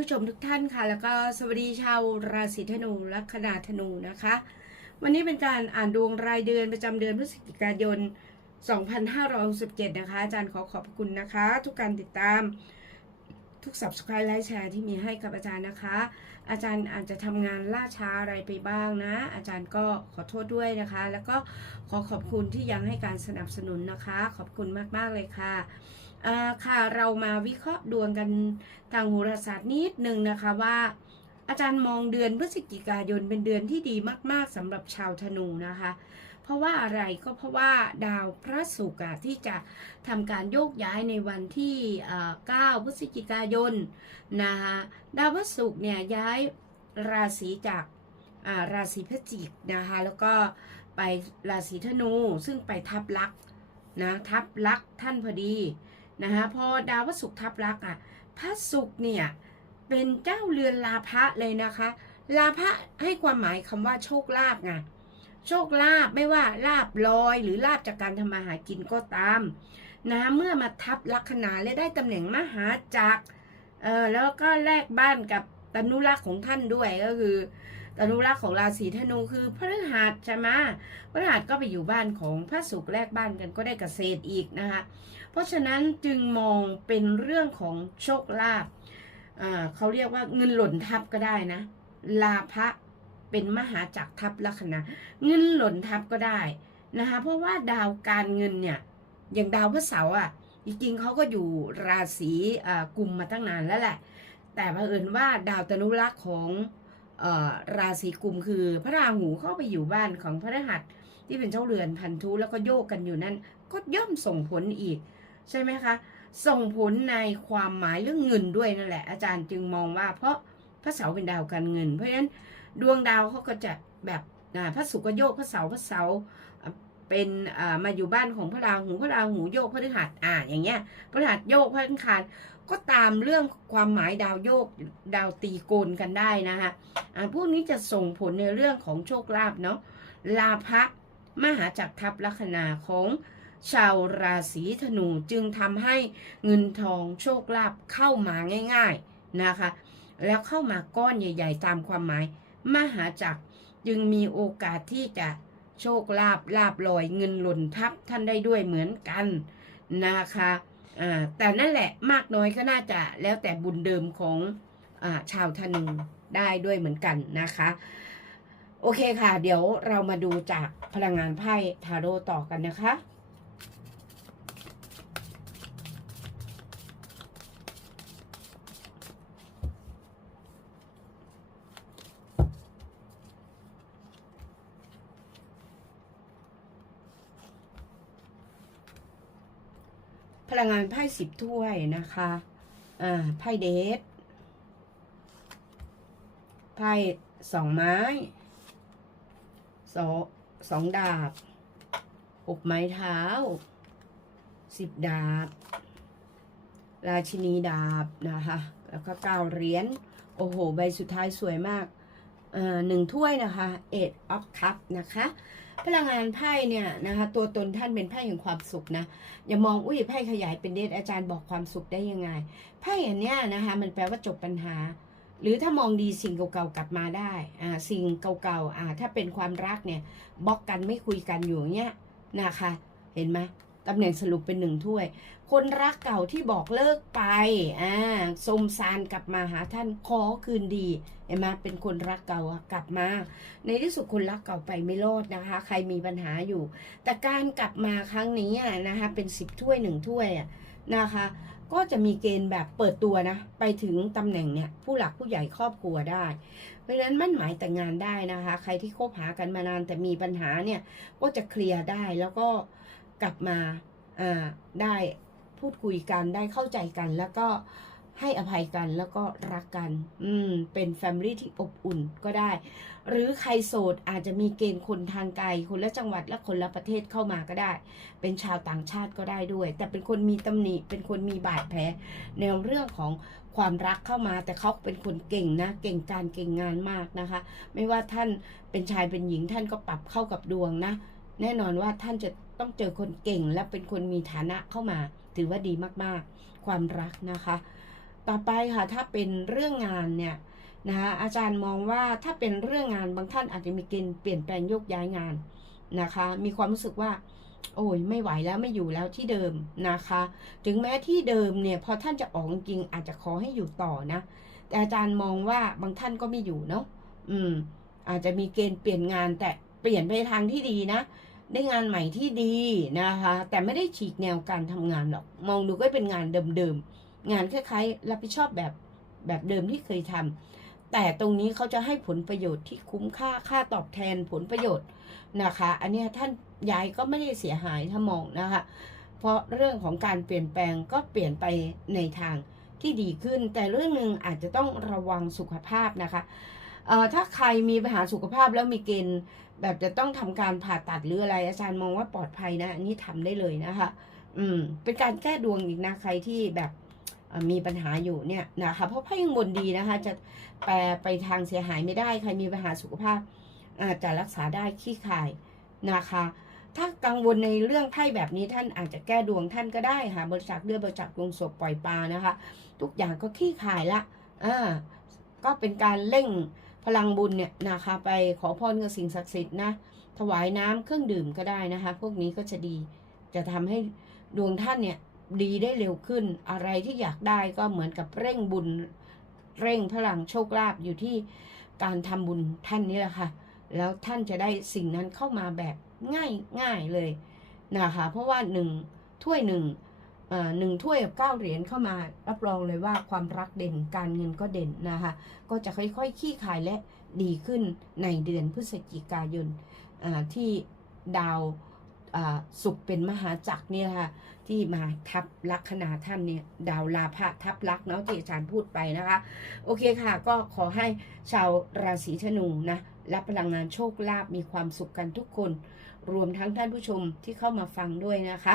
ผู้ชมทุกท่านค่ะ แล้วก็สวัสดีชาวราศีธนูและคนาธนูนะคะ วันนี้เป็นการอ่านดวงรายเดือนประจำเดือนพฤศจิกายน 2567 นะคะ อาจารย์ขอขอบคุณนะคะ ทุกการติดตามทุก subscribe ไลค์แชร์ที่มีให้กับอาจารย์นะคะ อาจารย์อาจจะทำงานล่าช้าอะไรไปบ้างนะ อาจารย์ก็ขอโทษด้วยนะคะ แล้วก็ขอขอบคุณที่ยังให้การสนับสนุนนะคะ ขอบคุณมาก ๆ เลยค่ะ อ่าค่ะเรามาวิเคราะห์ดวงกันทางโหราศาสตร์นิดนึงนะคะว่า อาจารย์มองเดือนพฤศจิกายนเป็นเดือนที่ดีมาก ๆสำหรับชาวธนูนะคะ เพราะว่าอะไรก็เพราะว่าดาวพระศุกร์ที่จะทำการโยกย้ายในวันที่อ่า9พฤศจิกายนนะคะดาวพระศุกร์เนี่ยย้ายราศีจากราศีพฤศจิกนะคะแล้วก็ไปราศีธนูซึ่งไปทับลักนะทับลักท่านพอดี นะคะพอดาวพระศุกร์ทับลักอะพระศุกร์เนี่ยเป็นเจ้าเรือนลาภะเลยนะคะ ลาภะให้ความหมายคำว่าโชคลาภไงโชคลาภไม่ว่าลาบลอย หรือลาบจากการทำมาหากินก็ตามนะเมื่อมาทับลัคนาและได้ตำแหน่งมหาจักรเออแล้วก็แลกบ้านกับตนุรักษ์ของท่านด้วยก็คือตนุรักษ์ของราศีธนูคือพฤหัสใช่ไหมพฤหัสก็ไปอยู่บ้านของพระศุกร์แลกบ้านกันก็ได้เกษตรอีกนะคะ เพราะฉะนั้นจึงมองเป็นเรื่องของโชคลาภเขาเรียกว่าเงินหล่นทับก็ได้นะ ลาภะเป็นมหาจักรทับลัคนาเงินหล่นทับก็ได้นะคะ เพราะว่าดาวการเงินเนี่ย อย่างดาวพระเสาร์อะ จริงๆเขาก็อยู่ราศีอ่ากุมมาตั้งนานแล้วแหละ แต่เผอิญว่าดาวตนุรักษ์ของอราศีกุมคือพระราหูเข้าไปอยู่บ้านของพระรหัสที่เป็นเจ้าเรือนพันธุแล้วก็โยกกันอยู่นั่นก็ย่อมส่งผลอีก ใช่ไหมคะ ส่งผลในความหมายเรื่องเงินด้วยนั่นแหละอาจารย์จึงมองว่า เพราะพระเสาร์เป็นดาวการเงิน เพราะฉะนั้นดวงดาวเขาก็จะแบบพระศุกร์โยกพระเสาร์พระเสาร์เป็นมาอยู่บ้านของพระราหูพระราหูโยกพระฤหัสอ่าอย่างเงี้ยพระฤหัสโยกพระอังคารก็ตามเรื่องความหมายดาวโยกดาวตีโกนกันได้นะคะอ่าพวกนี้จะส่งผลในเรื่องของโชคลาภเนาะลาภะมหาจักรทัพลัคนาของ ชาวราศีธนูจึงทำให้เงินทองโชคลาภเข้ามาง่าย ๆนะคะ แล้วเข้ามาก้อนใหญ่ ๆ ตามความหมาย มหาจักรจึงมีโอกาสที่จะโชคลาภลาบลอยเงินหล่นทับท่านได้ด้วยเหมือนกันนะคะแต่นั่นแหละมากน้อยก็น่าจะแล้วแต่บุญเดิมของอชาวธนูได้ด้วยเหมือนกันนะคะ โอเคค่ะ เดี๋ยวเรามาดูจากพลังงานไพ่ทาโร่ต่อกันนะคะ พลังงานไพ่สิบถ้วยนะคะอ่าไพ่เดทไพ่สองไม้สองสองดาบหกไม้เท้าสิบดาบ ราชินีดาบนะคะ แล้วก็เก้าเหรียญ โอ้โห ใบสุดท้ายสวยมาก หนึ่งถ้วยนะคะ eight of cup นะคะ พลังงานไพ่เนี่ยนะคะตัวตนท่านเป็นไพ่แห่งความสุขนะ อย่ามองอุ้ยไพ่ขยายเป็นเดทอาจารย์บอกความสุขได้ยังไง ไพ่อันเนี้ยนะคะมันแปลว่าจบปัญหา หรือถ้ามองดีสิ่งเก่าๆกลับมาได้อ่าสิ่งเก่าๆอ่าถ้าเป็นความรักเนี่ยบล็อกกันไม่คุยกันอยู่อย่างเงี้ยนะคะ เห็นไหม ตำแหน่งสรุปเป็นหนึ่งถ้วย คนรักเก่าที่บอกเลิกไปอ่าสมซานกลับมาหาท่านขอคืนดีเห็นไหมเป็นคนรักเก่ากลับมา ในที่สุดคนรักเก่าไปไม่รอดนะคะ ใครมีปัญหาอยู่ แต่การกลับมาครั้งนี้อะนะคะ เป็นสิบถ้วยหนึ่งถ้วยนะคะ ก็จะมีเกณฑ์แบบเปิดตัวนะ ไปถึงตำแหน่งเนี่ยผู้หลักผู้ใหญ่ครอบครัวได้ เพราะฉะนั้นมั่นหมายแต่งงานได้นะคะ ใครที่คบหากันมานานแต่มีปัญหาเนี่ยก็จะเคลียร์ได้แล้วก็ กลับมาได้พูดคุยกันได้เข้าใจกัน แล้วก็ให้อภัยกันแล้วก็รักกัน อืม เป็นแฟมิลี่ที่อบอุ่นก็ได้ หรือใครโสดอาจจะมีเกณฑ์คนทางไกล คนละจังหวัดและคนละประเทศเข้ามาก็ได้ เป็นชาวต่างชาติก็ได้ด้วย แต่เป็นคนมีตำหนิ เป็นคนมีบาดแผลในเรื่องของความรักเข้ามา แต่เขาเป็นคนเก่งนะ เก่งการเก่งงานมากนะคะ ไม่ว่าท่านเป็นชายเป็นหญิงท่านก็ปรับเข้ากับดวงนะ แน่นอนว่าท่านจะต้องเจอคนเก่งและเป็นคนมีฐานะเข้ามา ถือว่าดีมากๆ ความรักนะคะ ต่อไปค่ะถ้าเป็นเรื่องงานเนี่ยนะคะอาจารย์มองว่าถ้าเป็นเรื่องงานบางท่านอาจจะมีเกณฑ์เปลี่ยนแปลงโยกย้ายงานนะคะ มีความรู้สึกว่า โอ้ยไม่ไหวแล้วไม่อยู่แล้วที่เดิมนะคะ ถึงแม้ที่เดิมเนี่ยพอท่านจะออกจริงอาจจะขอให้อยู่ต่อนะแต่อาจารย์มองว่าบางท่านก็ไม่อยู่เนาะอืม อาจจะมีเกณฑ์เปลี่ยนงานแต่เปลี่ยนไปทางที่ดีนะ ได้งานใหม่ที่ดีนะคะ แต่ไม่ได้ฉีกแนวการทำงานหรอก มองดูก็เป็นงานเดิมๆ งานคล้ายๆ รับผิดชอบแบบแบบเดิมที่เคยทำแต่ตรงนี้เขาจะให้ผลประโยชน์ที่คุ้มค่าค่าตอบแทนผลประโยชน์นะคะ อันนี้ท่านยายก็ไม่ได้เสียหายถ้ามองนะคะ เพราะเรื่องของการเปลี่ยนแปลงก็เปลี่ยนไปในทางที่ดีขึ้น แต่เรื่องหนึ่งอาจจะต้องระวังสุขภาพนะคะเอ่อถ้าใครมีปัญหาสุขภาพแล้วมีเกณฑ์ แบบจะต้องทำการผ่าตัดหรืออะไร อาจารย์มองว่าปลอดภัยนะอันนี้ทำได้เลยนะคะ อืม เป็นการแก้ดวงอีกนะใครที่แบบมีปัญหาอยู่เนี่ยนะคะเพราะไพ่ยังบนดีนะคะ จะแปลไปทางเสียหายไม่ได้ใครมีปัญหาสุขภาพอาจจะรักษาได้ขี้คายนะคะ ถ้ากังวลในเรื่องไพ่แบบนี้ท่านอาจจะแก้ดวงท่านก็ได้ค่ะบริจาคเลือดบริจาคดวงศพปล่อยปลานะคะ ทุกอย่างก็ขี้ขายละอ่าก็เป็นการเร่ง พลังบุญเนี่ยนะคะไปขอพรกับสิ่งศักดิ์สิทธิ์นะถวายน้ำเครื่องดื่มก็ได้นะคะ พวกนี้ก็จะดีจะทำให้ดวงท่านเนี่ยดีได้เร็วขึ้นอะไรที่อยากได้ก็เหมือนกับเร่งบุญ เร่งพลังโชคลาภอยู่ที่การทำบุญท่านนี่แหละค่ะ แล้วท่านจะได้สิ่งนั้นเข้ามาแบบง่ายง่ายเลยนะคะเพราะว่าหนึ่งถ้วยหนึ่ง หนึ่งถ้วยกับเก้าเหรียญเข้ามา รับรองเลยว่าความรักเด่นการเงินก็เด่นนะคะก็จะค่อยๆขี้ขายและดีขึ้นในเดือนพฤศจิกายนที่ดาวอ่าศุกร์เป็นมหาจักรเนี่ยค่ะที่มาทับลัคนาท่านเนี่ยดาวลาภะทับลักเนาะที่อาจารย์พูดไปนะคะ โอเคค่ะ ก็ขอให้ชาวราศีธนูนะรับพลังงานโชคลาภมีความสุขกันทุกคน รวมทั้งท่านผู้ชมที่เข้ามาฟังด้วยนะคะ